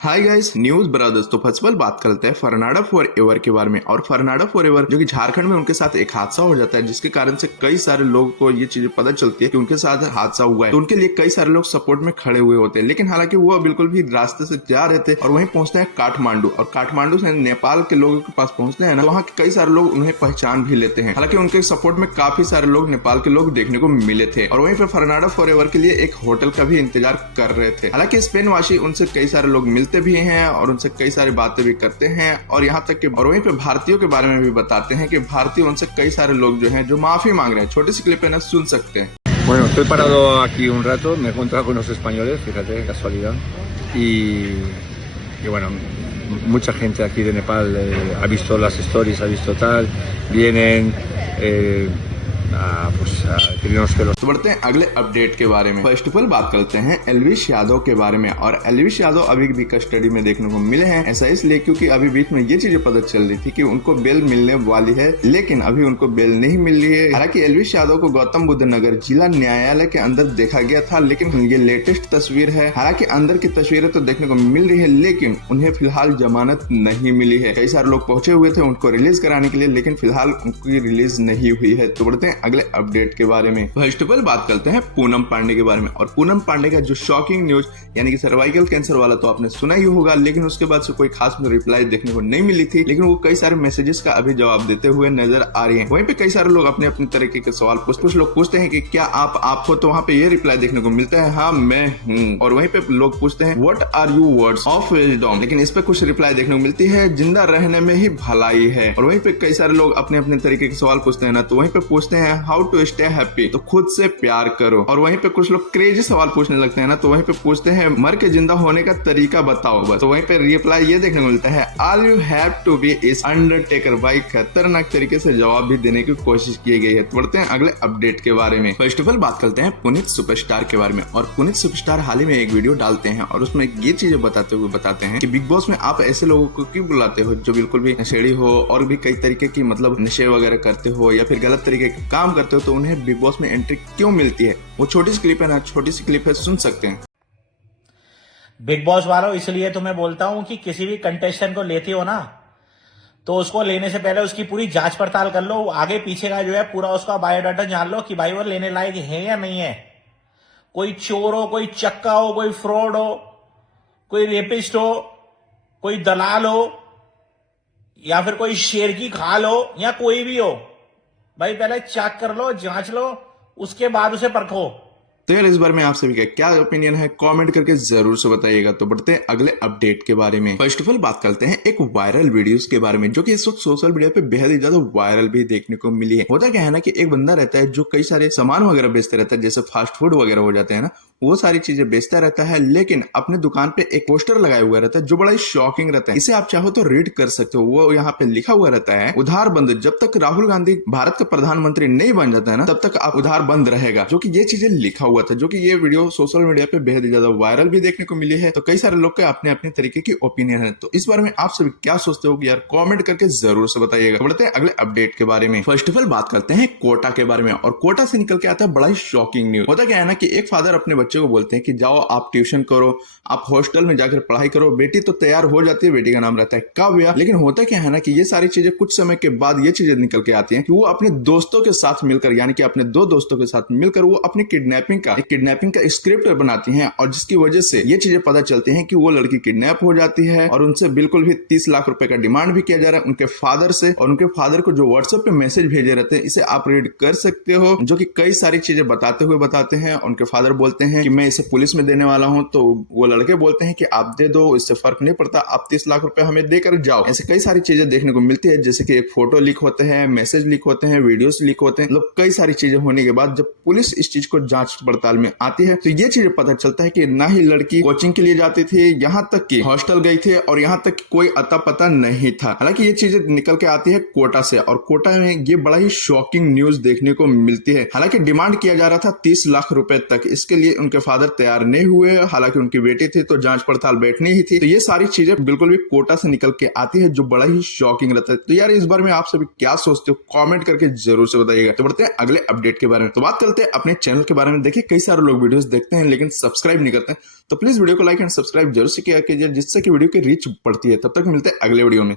Hi guys, news brothers. तो first of all बात करते हैं फर्नाडा फॉर एवर के बारे में। और फर्नाडा फॉर एवर जो कि झारखंड में उनके साथ एक हादसा हो जाता है, जिसके कारण से कई सारे लोगों को ये चीजें पता चलती है कि उनके साथ हादसा हुआ है। तो उनके लिए कई सारे लोग सपोर्ट में खड़े हुए होते हैं, लेकिन हालांकि वो बिल्कुल भी रास्ते से जा रहे थे और वहीं पहुंचते हैं काठमांडू। और काठमांडू से नेपाल के लोगों के पास पहुंचते हैं ना, तो वहाँ के कई सारे लोग उन्हें पहचान भी लेते हैं। हालांकि उनके सपोर्ट में काफी सारे लोग नेपाल के लोग देखने को मिले थे और वहीं पे फर्नाडा फॉर एवर के लिए एक होटल का भी इंतजार कर रहे थे। हालांकि स्पेन वासी उनसे कई सारे लोग मिलते भी हैं और उनसे कई सारी बातें भी करते हैं और यहाँ तक कि और वहीं पे भारतीयों के बारे में भी बताते हैं कि भारतीय उनसे कई सारे लोग जो हैं जो माफी मांग रहे हैं। छोटी सी क्लिप है ना, सुन सकते हैं। Bueno, estoy parado aquí un rato, me he encontrado con unos españoles, fíjate, casualidad, y bueno, mucha gente aquí de Nepal ha visto las stories, ha visto tal, vienen a decirnos que los... तो बढ़ते हैं अगले update के बारे में। First of all बात करते हैं एल्विश यादव के बारे में। और एल्विश यादव अभी भी कस्टडी में देखने को मिले हैं। ऐसा इसलिए क्योंकि अभी बीच में ये चीजें पता चल रही थी कि उनको बेल मिलने वाली है, लेकिन अभी उनको बेल नहीं मिल रही है। हालांकि एल्विश यादव को गौतम बुद्ध नगर जिला न्यायालय के अंदर देखा गया था, लेकिन ये लेटेस्ट तस्वीर है। हालांकि अंदर की तस्वीरें तो देखने को मिल रही है, लेकिन उन्हें फिलहाल जमानत नहीं मिली है। कई सारे लोग पहुंचे हुए थे उनको रिलीज कराने के लिए, लेकिन फिलहाल उनकी रिलीज नहीं हुई है। तो बढ़ते हैं अगले अपडेट के बारे में। फर्स्ट ऑफ ऑल बात करते हैं पूनम पांडे के बारे में। और पूनम पांडे का जो शॉकिंग न्यूज यानी कि सर्वाइकल कैंसर वाला तो आपने सुना ही होगा, लेकिन उसके बाद से कोई खास रिप्लाई देखने को नहीं मिली थी। लेकिन वो कई सारे मैसेजेस का अभी जवाब देते हुए नजर आ रही है। वहीं पे कई सारे लोग अपने अपने तरीके के सवाल पूछते, कुछ लोग पूछते हैं कि क्या आप हो, तो वहाँ पे ये रिप्लाई देखने को मिलता है, हाँ मैं हूँ। और वहीं पे लोग पूछते हैं what are you words of wisdom, लेकिन इस पे कुछ रिप्लाई देखने को मिलती है, जिंदा रहने में ही भलाई है। और वहीं पे कई सारे लोग अपने अपने तरीके के सवाल पूछते हैं ना, तो वहीं पे पूछते हैं हाउ टू स्टे हैप्पी, तो खुद से प्यार करो। और वहीं पे कुछ लोग क्रेजी सवाल पूछने लगते हैं ना, तो वहीं पे पूछते हैं मर के जिंदा होने का तरीका बताओ बस। तो वहीं पे रिप्लाई ये देखने को मिलता है all you have to be is Undertaker. भाई खतरनाक तरीके से जवाब भी देने की कोशिश की गई है। तो बढ़ते हैं अगले अपडेट के बारे में। फर्स्ट ऑफ ऑल बात करते हैं पुनीत सुपरस्टार के बारे में। और पुनीत सुपरस्टार हाल ही में एक वीडियो डालते हैं और उसमें ये चीजें बताते हैं कि बिग बॉस में आप ऐसे लोगों को क्यों बुलाते हो जो बिल्कुल भी नशेड़ी हो और भी कई तरीके की मतलब नशे वगैरह करते हो या फिर गलत तरीके के काम करते हो, तो उन्हें बिग बॉस में एंट्री क्यों मिलती है। वो छोटी सी क्लिप है ना, छोटी सी क्लिप है, सुन सकते हैं। बिग बॉस वालों, इसलिए तो मैं बोलता हूं कि किसी भी कंटेस्टेंट को लेते हो ना, तो उसको लेने से पहले उसकी पूरी जांच पड़ताल कर लो, आगे पीछे का जो है पूरा उसका बायोडाटा जान लो कि भाई वो लेने लायक है या नहीं है। कोई चोर हो, कोई चक्का हो, कोई फ्रॉड हो, कोई रेपिस्ट हो, कोई दलाल हो, या फिर कोई शेर की खाल हो, या कोई भी हो, भाई पहले चेक कर लो, जांच लो, उसके बाद उसे परखो। तो यार इस बार में आप सभी का क्या ओपिनियन है, कमेंट करके जरूर से बताइएगा। तो बढ़ते हैं अगले अपडेट के बारे में। फर्स्ट ऑफ ऑल बात करते हैं एक वायरल वीडियोस के बारे में, जो कि इस वक्त सोशल मीडिया पे बेहद ही ज्यादा वायरल भी देखने को मिली है। होता क्या है ना कि एक बंदा रहता है जो कई सारे सामान वगैरह बेचते रहता है, जैसे फास्ट फूड वगैरह हो जाते हैं ना, वो सारी चीजें बेचता रहता है, लेकिन अपने दुकान पे एक पोस्टर लगाया हुआ रहता है जो बड़ा ही शॉकिंग रहता है। इसे आप चाहो तो रीड कर सकते हो। वो यहाँ पे लिखा हुआ रहता है उधार बंद, जब तक राहुल गांधी भारत का प्रधानमंत्री नहीं बन जाता है ना, तब तक आप उधार बंद रहेगा। जो कि ये चीजें लिखा हुआ था, जो कि ये वीडियो सोशल मीडिया पे बेहद ज्यादा वायरल भी देखने को मिली है। तो कई सारे लोग के अपने अपने तरीके की ओपिनियन है। तो इस बारे में आप सभी क्या सोचते हो यार, कमेंट करके जरूर से बताइएगा। तो बढ़ते हैं अगले अपडेट के बारे में। फर्स्ट ऑफ ऑल बात करते हैं कोटा के बारे में। और कोटा से निकल के आता है बड़ा ही शॉकिंग न्यूज। होता क्या है ना कि एक फादर अपने बच्चे को बोलते हैं कि जाओ आप ट्यूशन करो, आप हॉस्टल में जाकर पढ़ाई करो। बेटी तो तैयार हो जाती है, बेटी का नाम रहता है काव्या। लेकिन होता क्या है ना कि ये सारी चीजें कुछ समय के बाद ये चीजें निकल के आती हैं कि वो अपने दोस्तों के साथ मिलकर, यानी कि अपने दो दोस्तों के साथ मिलकर वो अपनी किडनैपिंग का स्क्रिप्ट बनाती हैं। और जिसकी वजह से ये चीजें पता चलती हैं कि वो लड़की किडनैप हो जाती है और उनसे बिल्कुल भी 30 लाख रुपए का डिमांड भी किया जा रहा है उनके फादर से। और उनके फादर को जो व्हाट्सएप पे मैसेज भेजे रहते हैं, इसे आप रीड कर सकते हो, जो कि कई सारी चीजें बताते हैं। उनके फादर बोलते हैं कि मैं इसे पुलिस में देने वाला हूं, तो वो लड़के बोलते हैं कि आप दे दो, इससे फर्क नहीं पड़ता, आप 30 लाख रुपए हमें देकर जाओ। ऐसे कई सारी चीजें देखने को मिलती है, जैसे कि एक फोटो लीक होते हैं, मैसेज लीक होते हैं, वीडियोस लीक होते हैं। मतलब कई सारी चीजें होने के बाद जब पुलिस इस चीज को जांच पड़ताल में आती है, तो ये चीजें पता चलता है कि ना ही लड़की कोचिंग के लिए जाती थी, यहाँ तक कि हॉस्टल गई थी और यहाँ तक कोई अता पता नहीं था। हालांकि ये चीजें निकल के आती है कोटा से, और कोटा में ये बड़ा ही शॉकिंग न्यूज देखने को मिलती है। हालांकि डिमांड किया जा रहा था 30 लाख रुपए तक, इसके लिए उनके फादर तैयार नहीं हुए। हालांकि उनकी बेटी थी तो जांच पड़ताल बैठनी ही थी। तो ये सारी चीजें बिल्कुल भी कोटा से निकल के आती है, जो बड़ा ही शॉकिंग रहता है। तो यार इस बारे में आप सभी क्या सोचते हो, कमेंट करके जरूर से बताइएगा। तो बढ़ते हैं अगले अपडेट के बारे में। तो बात करते हैं अपने चैनल के बारे में। देखिए देखिए कई सारे लोग वीडियोस देखते हैं लेकिन सब्सक्राइब नहीं करते हैं, तो प्लीज वीडियो को लाइक एंड सब्सक्राइब जरूर से किया कीजिए जिससे कि वीडियो की रीच बढ़ती है। तब तक मिलते हैं अगले वीडियो में।